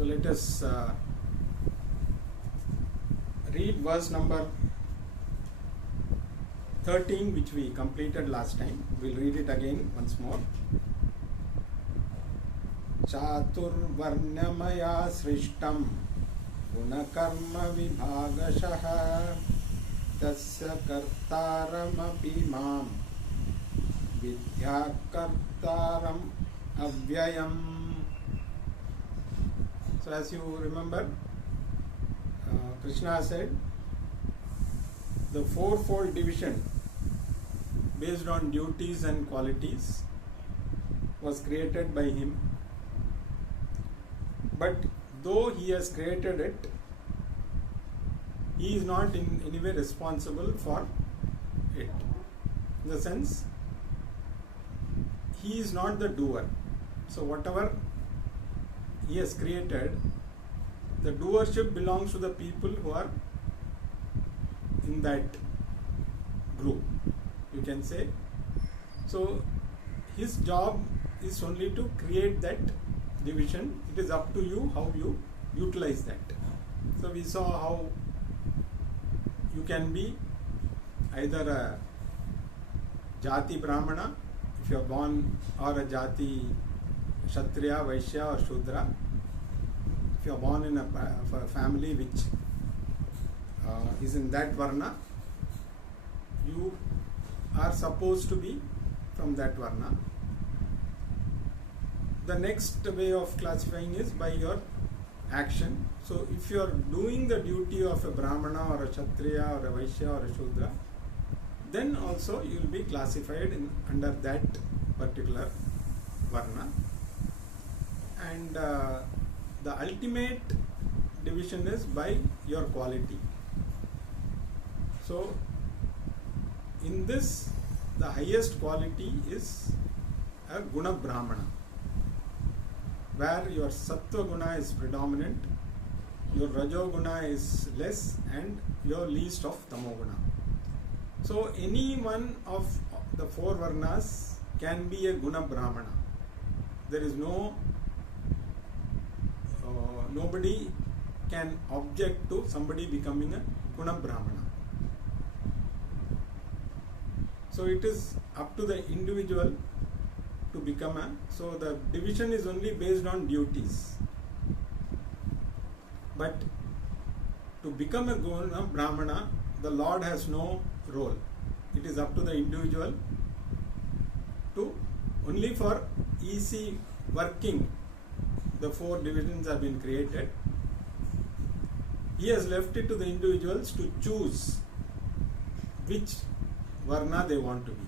So let us read verse number 13, which we completed last time. We'll read it again once more. Chaturvarnyamaya srishtam gunakarma vibhagashah tasya kartaramapi mam vidyakartaram avyayam. So as you remember, Krishna said the fourfold division based on duties and qualities was created by him. But though he has created it, he is not in any way responsible for it. In the sense, he is not the doer. So whatever he has created, the doership belongs to the people who are in that group, you can say. So his job is only to create that division. It is up to you how you utilize that. So we saw how you can be either a jati brahmana if you are born, or a jati kshatriya, vaishya or shudra. If you are born in a family which is in that varna, you are supposed to be from that varna. The next way of classifying is by your action. So if you are doing the duty of a brahmana or a kshatriya or a vaishya or a shudra, then also you will be classified under that particular varna. And the ultimate division is by your quality. So in this, the highest quality is a guna brahmana, where your sattva guna is predominant, your rajo guna is less, and your least of tamo guna. So any one of the four varnas can be a guna brahmana. There is nobody can object to somebody becoming a guna brahmana. So it is up to the individual to become a, so the division is only based on duties. But to become a guna brahmana, the Lord has no role. It is up to the individual to, only for easy working, the four divisions have been created. He has left it to the individuals to choose which varna they want to be.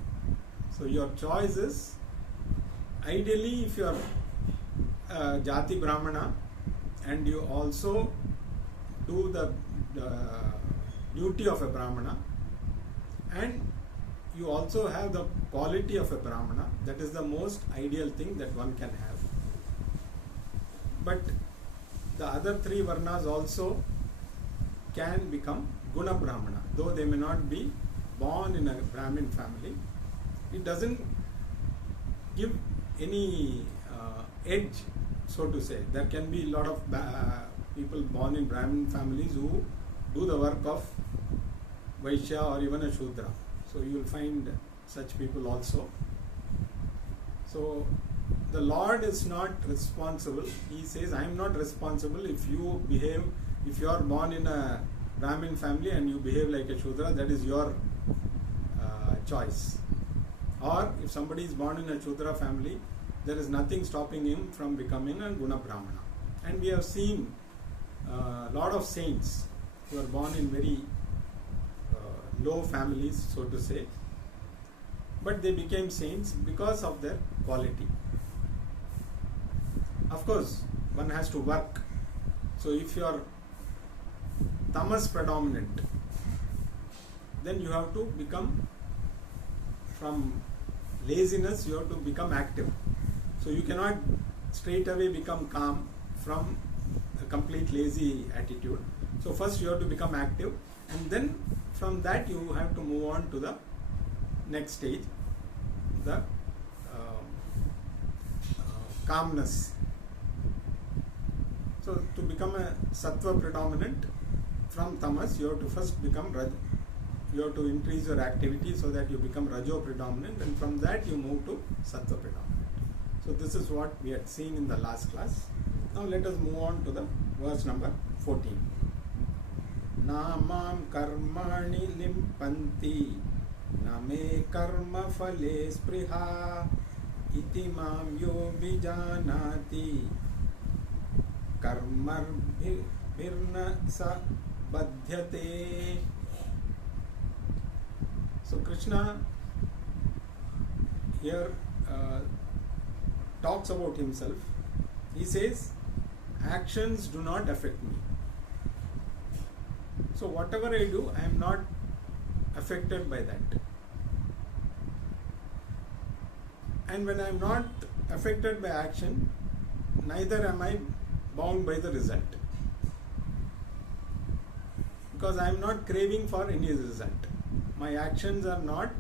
So your choice is, ideally if you are jati brahmana and you also do the duty of a brahmana, and you also have the quality of a brahmana, that is the most ideal thing that one can have. But the other three varnas also can become guna brahmana, though they may not be born in a Brahmin family. It doesn't give any edge, so to say. There can be a lot of people born in Brahmin families who do the work of Vaishya or even a Shudra. So you will find such people also. So the Lord is not responsible. He says, I am not responsible if you behave, if you are born in a Brahmin family and you behave like a Shudra, that is your choice. Or if somebody is born in a Shudra family, there is nothing stopping him from becoming a Guna Brahmana. And we have seen a lot of saints who are born in very low families, so to say, but they became saints because of their quality. Of course, one has to work. So if you are tamas predominant, then you have to become, from laziness you have to become active. So you cannot straight away become calm from a complete lazy attitude. So first you have to become active, and then from that you have to move on to the next stage, the calmness. So to become a sattva predominant from tamas, you have to first become raj. You have to increase your activity so that you become rajo predominant, and from that you move to sattva predominant. So this is what we had seen in the last class. Now let us move on to the verse number 14. Namam karmani limpanti name karma phale spriha iti mam yo bijanati karmar birna sa badhyate. So Krishna here talks about himself. He says, actions do not affect me. So whatever I do, I am not affected by that. And when I am not affected by action, neither am I bound by the result. Because I am not craving for any result. My actions are not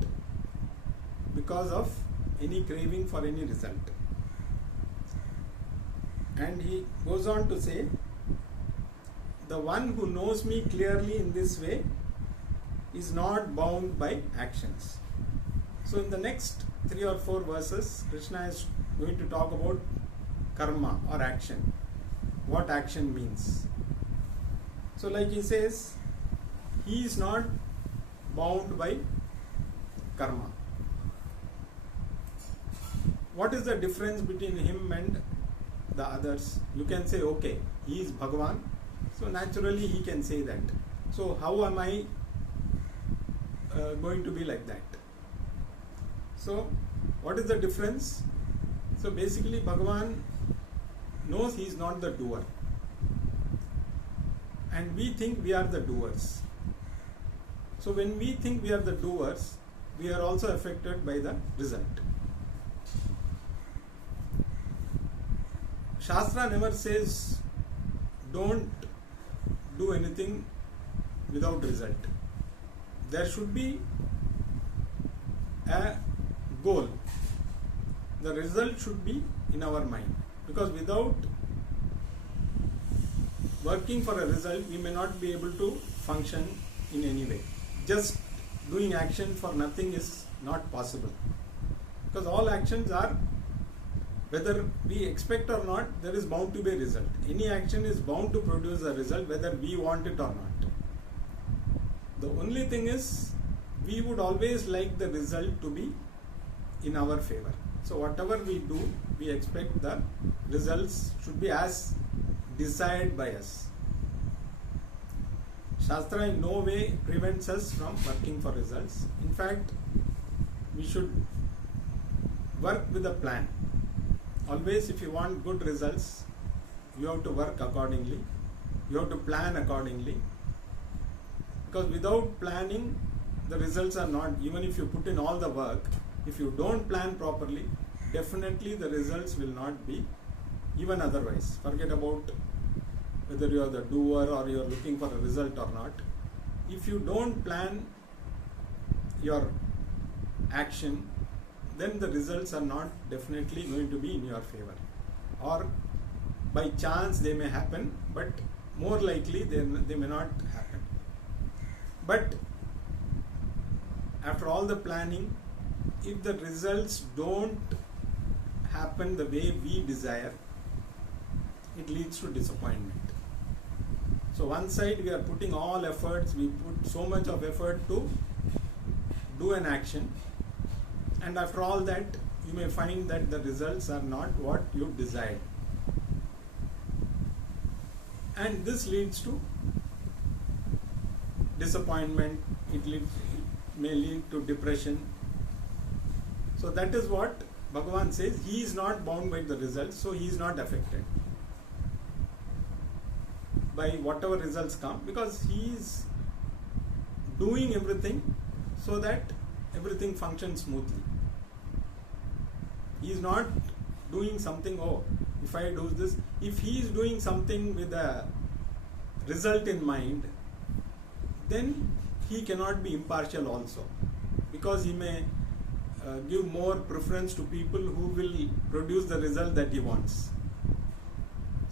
because of any craving for any result. And he goes on to say, the one who knows me clearly in this way is not bound by actions. So in the next 3 or 4 verses, Krishna is going to talk about karma or action. What action means. So like he says, he is not bound by karma. What is the difference between him and the others? You can say, okay, he is Bhagavan, so naturally he can say that. So how am I going to be like that? So what is the difference? So basically Bhagavan knows he is not the doer, and we think we are the doers. So when we think we are the doers, we are also affected by the result. Shastra never says don't do anything without result. There should be a goal. The result should be in our mind, because without working for a result, we may not be able to function in any way. Just doing action for nothing is not possible, because all actions are, whether we expect or not, there is bound to be a result. Any action is bound to produce a result, whether we want it or not. The only thing is, we would always like the result to be in our favor. So whatever we do, we expect the results should be as desired by us. Shastra in no way prevents us from working for results. In fact, we should work with a plan. Always, if you want good results, you have to work accordingly. You have to plan accordingly. Because without planning, the results are not, even if you put in all the work, if you don't plan properly, definitely the results will not be even otherwise. Forget about whether you are the doer or you are looking for a result or not. If you don't plan your action, then the results are not definitely going to be in your favor. Or by chance they may happen, but more likely they may not happen. But after all the planning, if the results don't happen the way we desire, it leads to disappointment. So one side we are putting all efforts, we put so much of effort to do an action, and after all that you may find that the results are not what you desired. And this leads to disappointment, it may lead to depression. So that is what Bhagavan says, he is not bound by the results, so he is not affected by whatever results come, because he is doing everything so that everything functions smoothly. He is not doing something, oh, if I do this, if he is doing something with a result in mind, then he cannot be impartial also, because he may give more preference to people who will produce the result that he wants.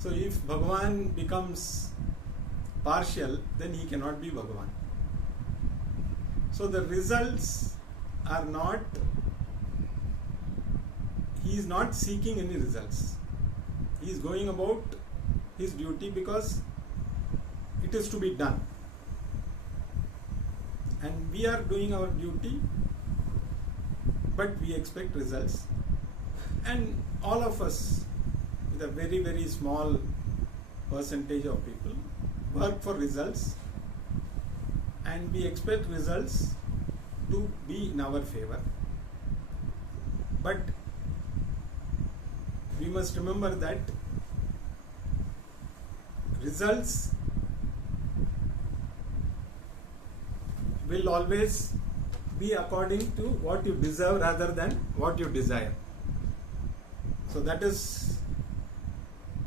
So if Bhagavan becomes partial, then he cannot be Bhagavan. So the results are not, he is not seeking any results. He is going about his duty because it is to be done. And we are doing our duty, but we expect results. And all of us, with a very, very small percentage of people, work for results, and we expect results to be in our favor. But we must remember that results will always be according to what you deserve rather than what you desire. So that is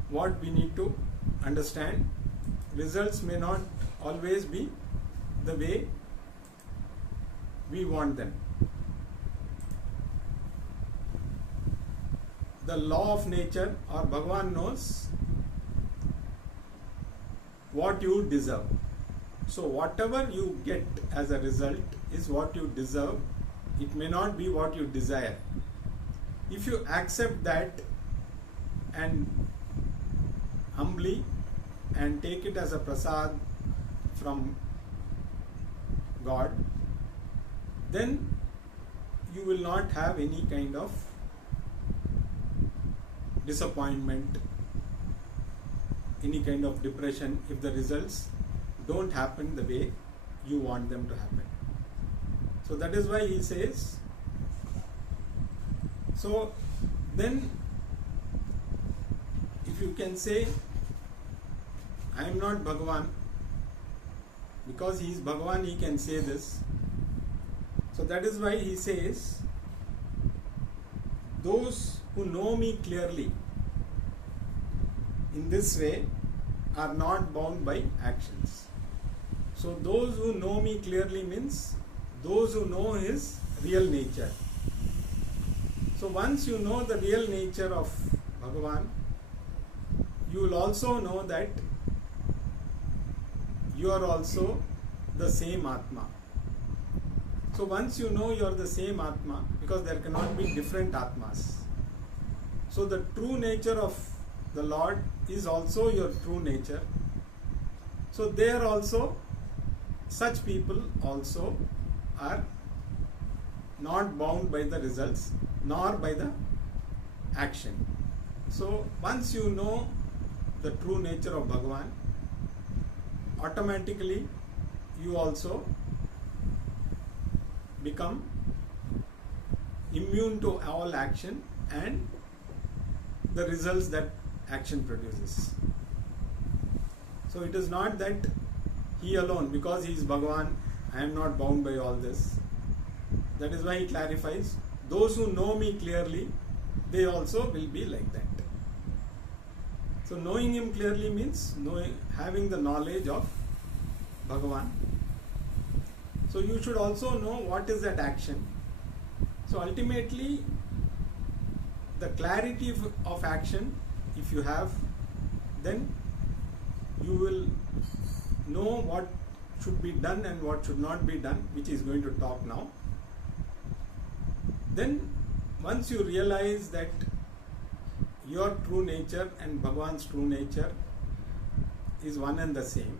what we need to understand. Results may not always be the way we want them. The law of nature, or Bhagavan, knows what you deserve. So whatever you get as a result is what you deserve. It may not be what you desire. If you accept that and humbly and take it as a prasad from God, then you will not have any kind of disappointment, any kind of depression if the results don't happen the way you want them to happen. So that is why he says, so then if you can say, I am not Bhagavan, because he is Bhagavan, he can say this. So that is why he says, those who know me clearly in this way are not bound by actions. So those who know me clearly means those who know his real nature. So once you know the real nature of Bhagavan, you will also know that you are also the same Atma. So once you know you are the same Atma, because there cannot be different Atmas. So the true nature of the Lord is also your true nature. So there also, such people also are not bound by the results nor by the action. So once you know the true nature of Bhagavan, automatically you also become immune to all action and the results that action produces. So it is not that he alone, because he is Bhagavan, I am not bound by all this. That is why he clarifies, those who know me clearly, they also will be like that. So knowing him clearly means having the knowledge of Bhagavan. So you should also know what is that action. So ultimately, the clarity of action, if you have, then you will know what should be done and what should not be done, which is going to talk now. Then once you realize that your true nature and Bhagavan's true nature is one and the same,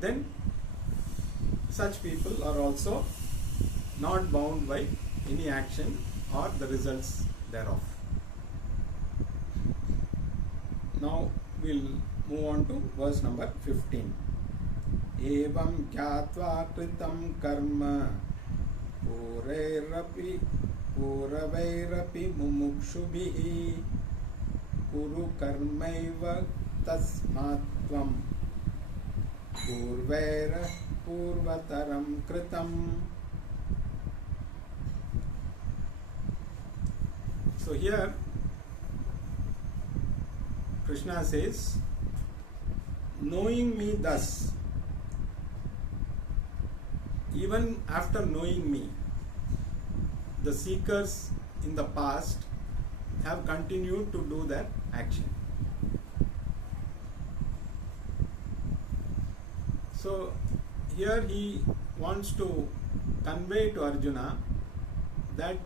then such people are also not bound by any action or the results thereof. Now we'll move on to verse number 15. Evam jnatva kritam karma puravairapi mumukshubhihi kuru karmaiva tasmatvam purvaira purvataram kritam. So here Krishna says, knowing me thus, even after knowing me, the seekers in the past have continued to do their action. So here he wants to convey to Arjuna that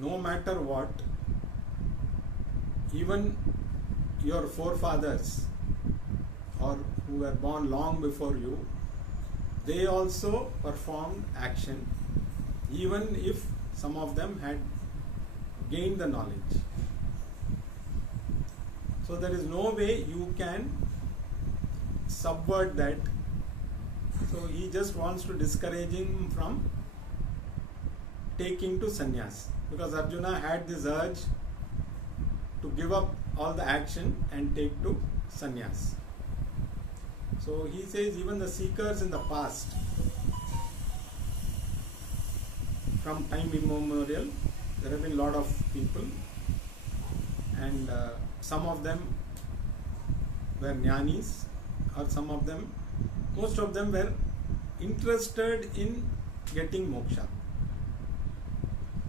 no matter what, even your forefathers or who were born long before you, they also performed action, even if some of them had gained the knowledge. So there is no way you can subvert that. So he just wants to discourage him from taking to sannyas, because Arjuna had this urge to give up all the action and take to sannyas. So he says even the seekers in the past, from time immemorial, there have been a lot of people, and some of them were jnanis, or some of them, most of them were interested in getting moksha.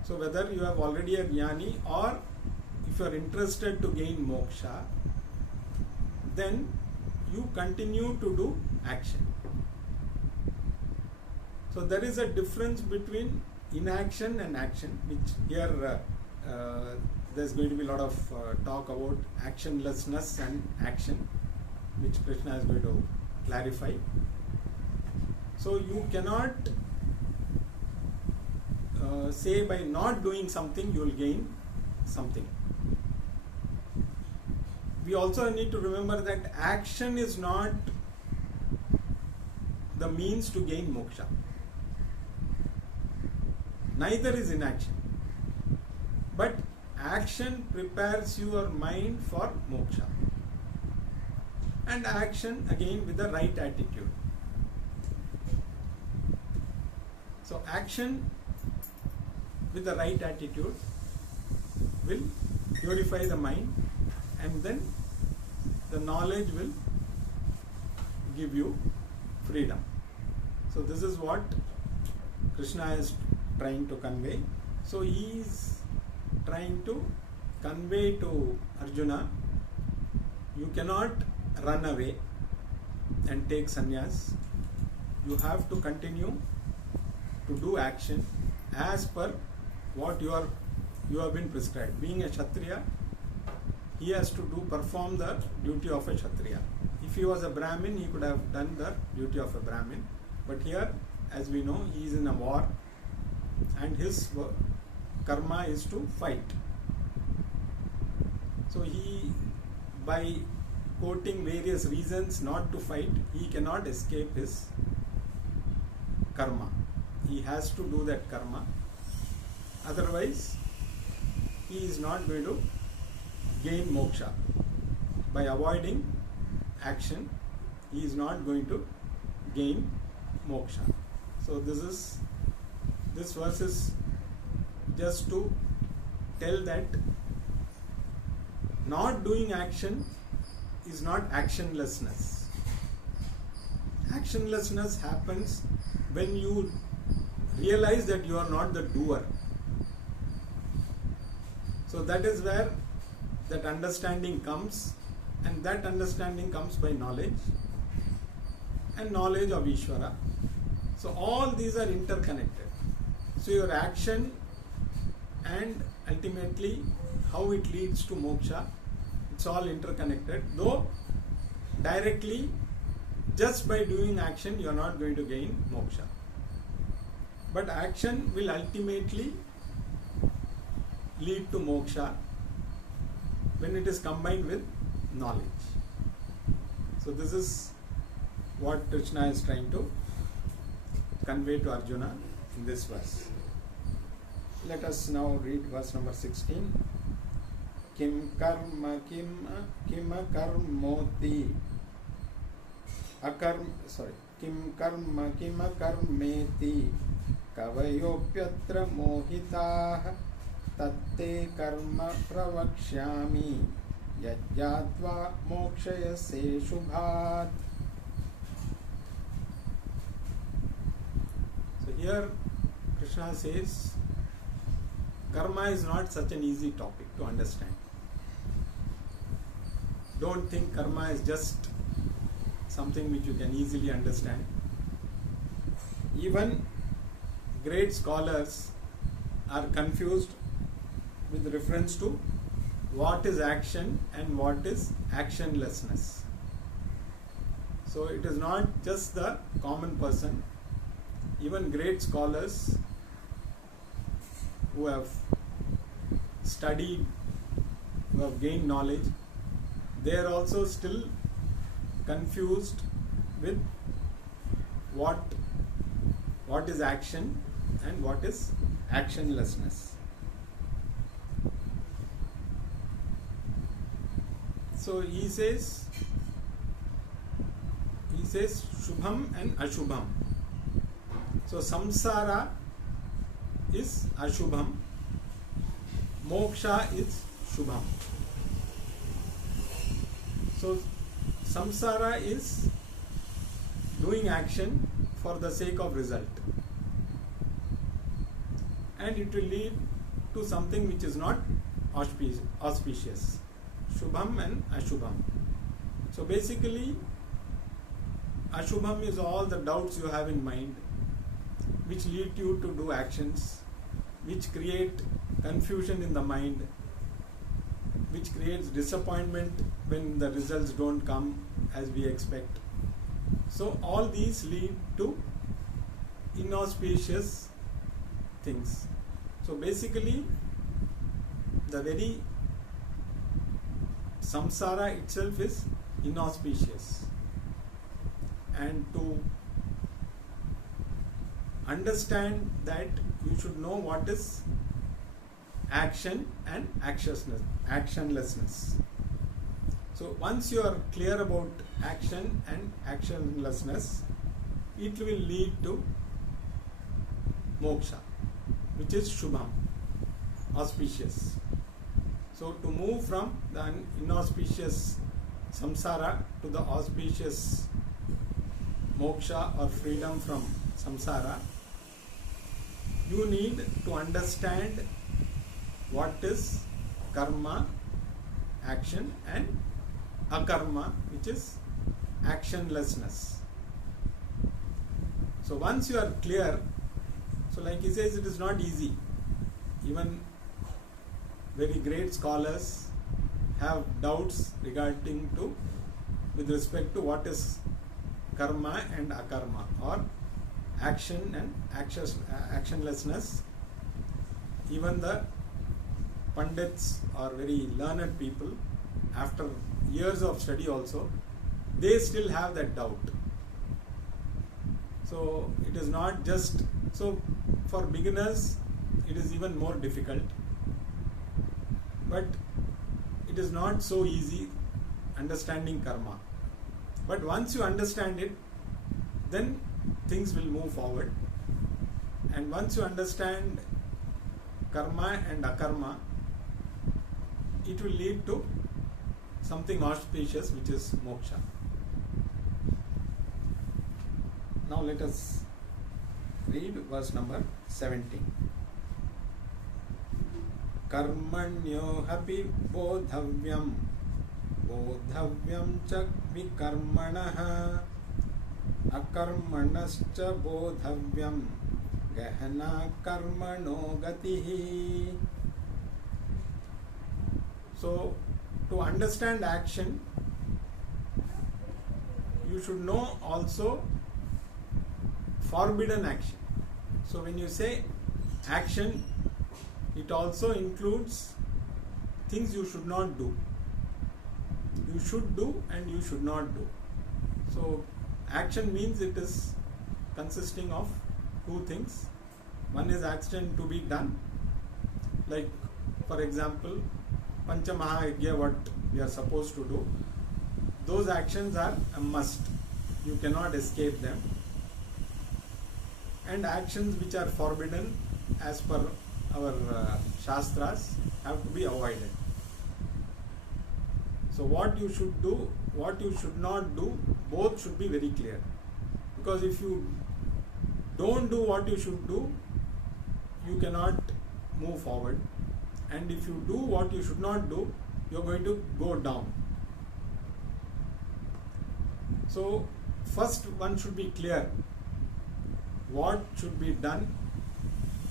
So whether you have already a jnani or if you are interested to gain moksha, then you continue to do action. So there is a difference between inaction and action, which here there's going to be a lot of talk about actionlessness and action, which Krishna is going to clarify. So you cannot say by not doing something you will gain something. We also need to remember that action is not the means to gain moksha. Neither is inaction. But action prepares your mind for moksha. And action again with the right attitude. So action with the right attitude will purify the mind, and then the knowledge will give you freedom. So this is what Krishna is trying to convey. So he is trying to convey to Arjuna, you cannot run away and take sannyas. You have to continue to do action as per what you have been prescribed. Being a Kshatriya, he has to perform the duty of a Kshatriya. If he was a Brahmin, he could have done the duty of a Brahmin. But here, as we know, he is in a war, and his karma is to fight. So he, by quoting various reasons not to fight, he cannot escape his karma. He has to do that karma. Otherwise, he is not going to gain moksha. By avoiding action, he is not going to gain moksha. So this verse is just to tell that not doing action is not actionlessness. Actionlessness happens when you realize that you are not the doer. So that is where that understanding comes, and that understanding comes by knowledge and knowledge of Ishvara. So all these are interconnected. So your action and ultimately how it leads to moksha, it's all interconnected. Though directly, just by doing action, you are not going to gain moksha. But action will ultimately lead to moksha when it is combined with knowledge. So this is what Krishna is trying to convey to Arjuna in this verse. Let us now read verse number 16. Kim karma kim karmoti kim karma kim karmeti kavayopyatra mohitah tatte karma pravakshyami yajyatva mokshayase shubhat. So here Krishna says, karma is not such an easy topic to understand. Don't think karma is just something which you can easily understand. Even great scholars are confused with reference to what is action and what is actionlessness. So it is not just the common person. Even great scholars who have studied, who have gained knowledge, they are also still confused with what is action and what is actionlessness. So he says Shubham and Ashubham. So samsara is Ashubham, moksha is Shubham. So samsara is doing action for the sake of result, and it will lead to something which is not auspicious. Shubham and Ashubham. So basically, Ashubham is all the doubts you have in mind, which lead you to do actions, which create confusion in the mind, which creates disappointment when the results don't come as we expect. So all these lead to inauspicious things. So basically, the very samsara itself is inauspicious, and to understand that, you should know what is action and actionlessness. So once you are clear about action and actionlessness, it will lead to moksha, which is Shubham, auspicious. So to move from the inauspicious samsara to the auspicious moksha or freedom from samsara, you need to understand what is karma, action, and akarma, which is actionlessness. So once you are clear, so like he says, it is not easy. Even very great scholars have doubts regarding to, with respect to what is karma and akarma, or action and actionlessness. Even the pandits or very learned people, after years of study also, they still have that doubt. So it is not just, so for beginners it is even more difficult, but it is not so easy understanding karma. But once you understand it, then things will move forward. And once you understand karma and akarma, it will lead to something auspicious, which is moksha. Now let us read verse number 17. Karmanyo hapi bodhavyam bodhavyam cha vikarmanaha akarmanascha bodhavyam gahana karmano gatihi. So to understand action, you should know also forbidden action. So when you say action, it also includes things you should not do. You should do and you should not do. So action means it is consisting of two things. One is action to be done, like for example Panchamaha, what we are supposed to do. Those actions are a must. You cannot escape them. And actions which are forbidden as per our Shastras have to be avoided. So what you should do, what you should not do, both should be very clear. Because if you don't do what you should do, you cannot move forward, and if you do what you should not do, you're going to go down. So first one should be clear what should be done.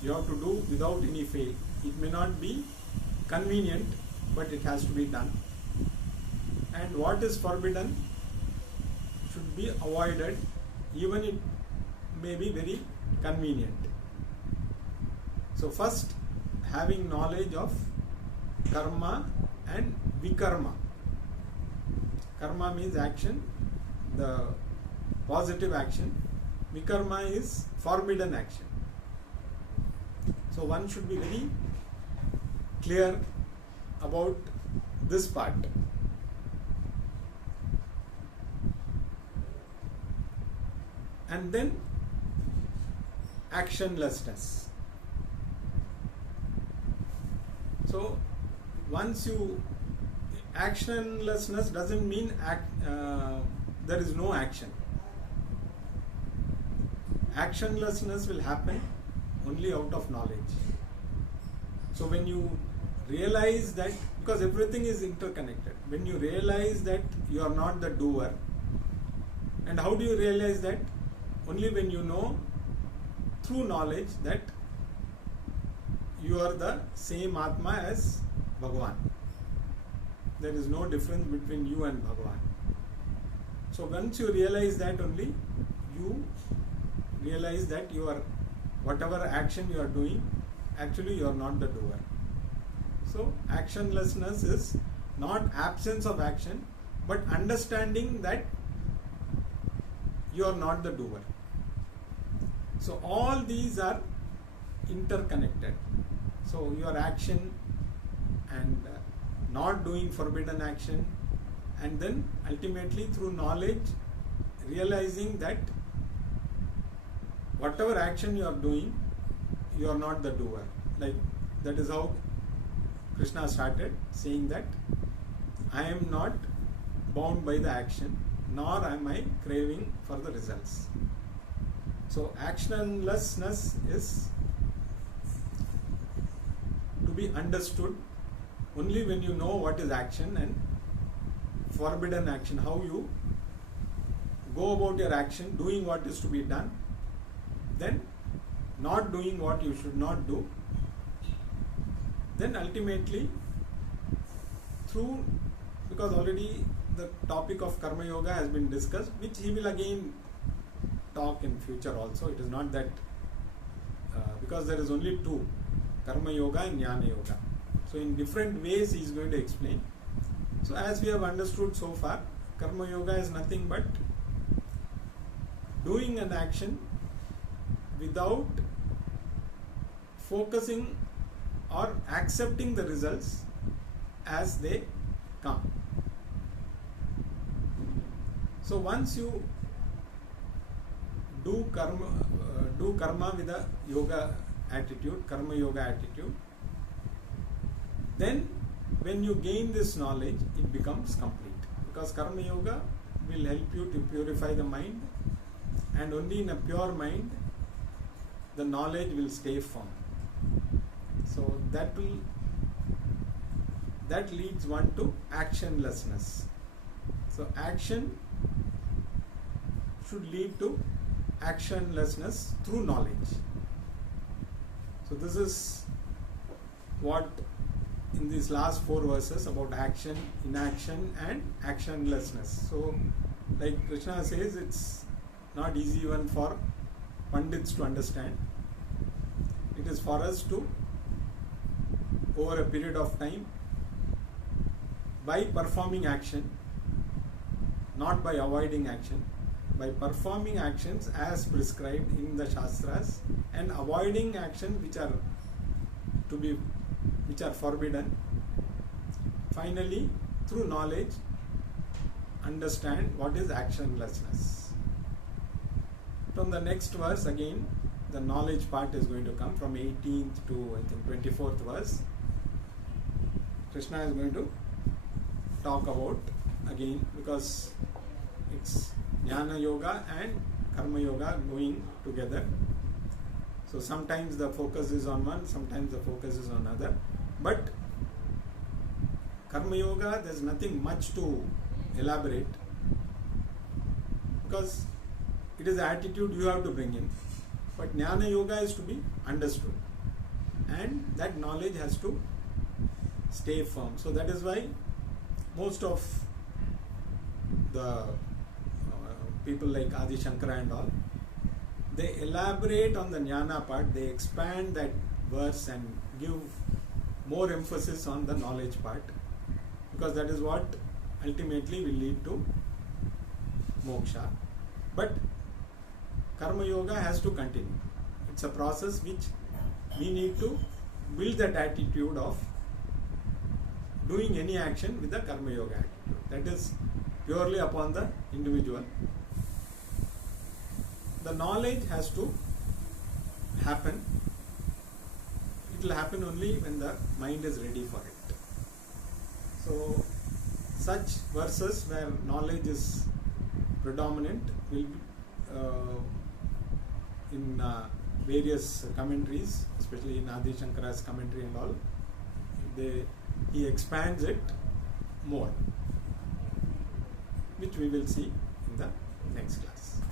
You have to do without any fail. It may not be convenient, but it has to be done. And what is forbidden should be avoided, even it may be very convenient. So first, having knowledge of karma and vikarma. Karma means action, the positive action. Vikarma is forbidden action. So one should be very clear about this part. And then actionlessness. So once you, actionlessness doesn't mean there is no action. Actionlessness will happen only out of knowledge. So when you realize that, because everything is interconnected, when you realize that you are not the doer, and how do you realize that? Only when you know through knowledge that you are the same Atma as Bhagavan. There is no difference between you and Bhagavan. So once you realize that, only you realize that you are, whatever action you are doing, actually you are not the doer. So actionlessness is not absence of action, but understanding that you are not the doer. So all these are interconnected. So your action and not doing forbidden action, and then ultimately through knowledge realizing that whatever action you are doing, you are not the doer. Like that is how Krishna started saying that I am not bound by the action, nor am I craving for the results. So actionlessness is to be understood only when you know what is action and forbidden action, how you go about your action, doing what is to be done, then not doing what you should not do, then ultimately through, because already the topic of Karma Yoga has been discussed, which he will again talk in future also. It is not that, because there is only two, Karma Yoga and Jnana Yoga. So in different ways he is going to explain. So as we have understood so far, Karma Yoga is nothing but doing an action without focusing or accepting the results as they come. So once you do karma with a yoga attitude, Karma Yoga attitude, then when you gain this knowledge, it becomes complete. Because Karma Yoga will help you to purify the mind, and only in a pure mind the knowledge will stay firm. So that leads one to actionlessness. So action should lead to actionlessness through knowledge. So this is what in these last 4 verses about action, inaction and actionlessness. So like Krishna says, it's not easy even for Pandits to understand. It is for us to, over a period of time, by performing action, not by avoiding action, by performing actions as prescribed in the Shastras and avoiding action which are forbidden, finally through knowledge understand what is actionlessness. From the next verse again the knowledge part is going to come, from 18th to I think 24th verse. Krishna is going to talk about again, because it's Jnana Yoga and Karma Yoga going together. So sometimes the focus is on one, sometimes the focus is on other. But Karma Yoga, there's nothing much to elaborate, because it is the attitude you have to bring in. But Jnana Yoga is to be understood, and that knowledge has to stay firm. So that is why most of the people like Adi Shankara and all, they elaborate on the Jnana part, they expand that verse and give more emphasis on the knowledge part, because that is what ultimately will lead to moksha. But Karma Yoga has to continue. It's a process which we need to build that attitude of doing any action with the Karma Yoga attitude. That is purely upon the individual. The knowledge has to happen. It will happen only when the mind is ready for it. So such verses where knowledge is predominant will be in various commentaries, especially in Adi Shankara's commentary and all, he expands it more, which we will see in the next class.